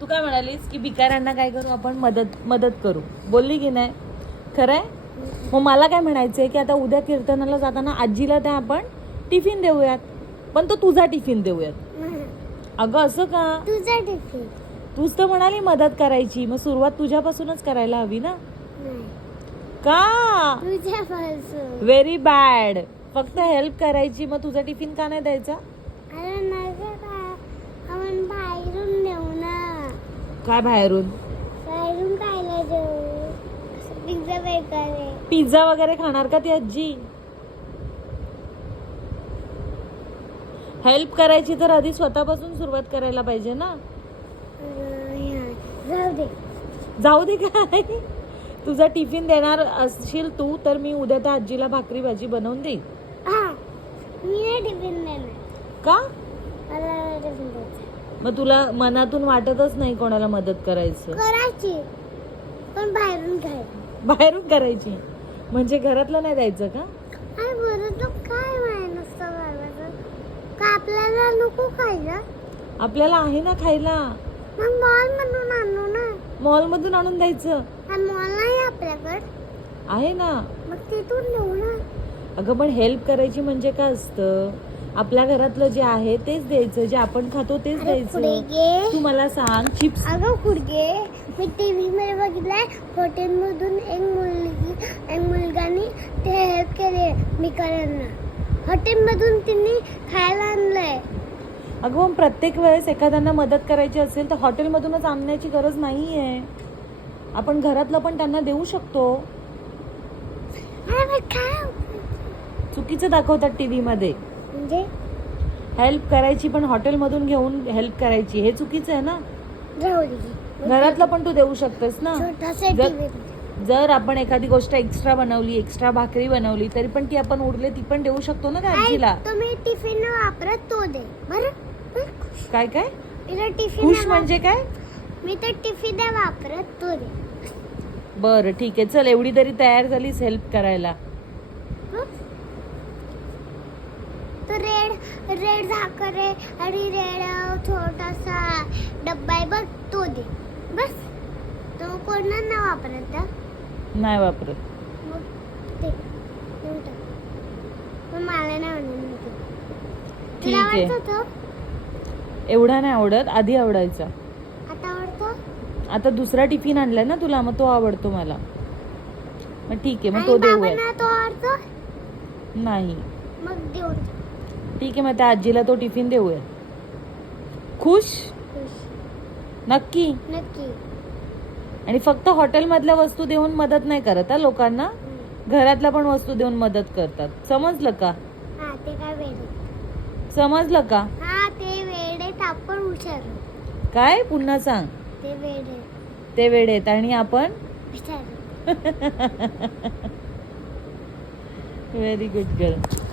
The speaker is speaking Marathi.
तू काय म्हणालीस की भिकाऱ्यांना काय करू? आपण मदत मदत करू. बोलली की नाही? खरंय? मग मला काय म्हणायचंय की आता उद्या कीर्तनाला जाताना आजीला त्या आपण टिफिन देऊयात. पण तो तुझा टिफिन देऊयात. अगं असं का? तुझा टिफिन. तूच तर म्हणाली मदत करायची. मग सुरुवात तुझ्यापासूनच करायला हवी ना? का? तुझ्यापासून. व्हेरी बॅड फक्त हेल्प करायची. मग तुझा टिफिन का नाही द्यायचा? अरे नाही गं बा. आपण बाहेरून देऊ ना काय बाहेरून? बाहेरून खायला पिझ्झा वगैरे. पिझ्झा वगैरे खाणार का ती आजी? हेल्प करायची तर आधी स्वतःपासून सुरुवात करायला पाहिजे ना. जाऊ दे. जाऊ दे काय तुझा टिफिन देणार असशील तू तर मी उद्या त्या आजीला भाकरी भाजी बनवून देईन. हा. मी नाही टिफिन देणार. का? मला टिफिन मग तुला मनातून वाटतच नाही कोणाला मदत करायचं. करायची. पण बाहेरून खायचं बाहेरून करायची. म्हणजे घरातलं नाही द्यायचं का? अरे बरं काय माहिती नसतं का आपल्याला नको खायला? आपल्याला आहे ना खायला. मग मॉल मधून आणू ना. मॉल मधून आणून द्यायचं. मॉल नाही आपल्याकडे. आहे ना. मग तिथून देऊ ना. अगं पण हेल्प करायची म्हणजे काय असतं? आपल्या घरातलं जे आहे तेच द्यायचं जे आपण खातो तेच द्यायचं. तू मला सांग चिप्स अगं खुडगे मी टीव्ही मध्ये बघितलंय हॉटेलमधून एक मुलगी एक मुलगानी ते हेल्प केले भिकाऱ्यांना हॉटेलमधून त्यांनी खायला आणलंय. अगं पण प्रत्येक वेळेस एखाद्यांना मदत करायची असेल तर हॉटेलमधूनच आणण्याची गरज नाही आहे आपण घरातलं पण त्यांना देऊ शकतो. मग चुकीचं दाखवतात टीव्ही मध्ये. म्हणजे? हेल्प करायची पण हॉटेलमधून घेऊन हेल्प करायची. हे चुकीचं आहे ना? जाऊ दे. घरातलं पण तू देऊ शकतेस ना? छोटासा जर- टीव्ही. जर आपण एखादी गोष्ट एक्स्ट्रा बनवली एक्स्ट्रा भाकरी बनवली तरी पण ती आपण उरले ती पण देऊ शकतो ना त्या आजीला तुम्ही टिफिन वापरत तो दे. बरं? बरं? काय काय? मी तर टिफिन खुश नाही म्हणजे काय? वाप- मी तर टिफिन नाही वापरत तो दे. बरं ठीक आहे. चल एवढी तरी तयार झालीस हेल्प करायला. हं? तो रेड रेड झाकर आहे आणि रेड छोटासा डब्बा आहे बघ तो दे. बस. तो कोणाला नाही वापरत? नाही वापरत. मग ते देऊन टाक. पण मला नाही आवडत. ठीक तुला आहे. आवडतो तो? एवढा नाही आवडत आधी आवडायचा. आता आवडतो? आता दुसरा टिफिन आणलाय ना तुला मग तो आवडतो मला. मग ठीक आहे मग आणि तो देऊयात. बाबांना तो आवडतो? नाही. मग देऊन टाक. ठीक आहे मग त्या आजीला तो टिफिन देऊया. खुश. नक्की? नक्की. आणि फक्त हॉटेलमधल्या वस्तू देऊन मदत नाही करत हा लोकांना. घरातल्या पण वस्तू देऊन मदत करतात. समजलं का? हा ते काय वेळ समजलं का? हा ते वेळ आहेत आपण काय? पुन्हा सांग. ते वेळ आहेत. ते वेळ आहेत. आणि आपण? Very good girl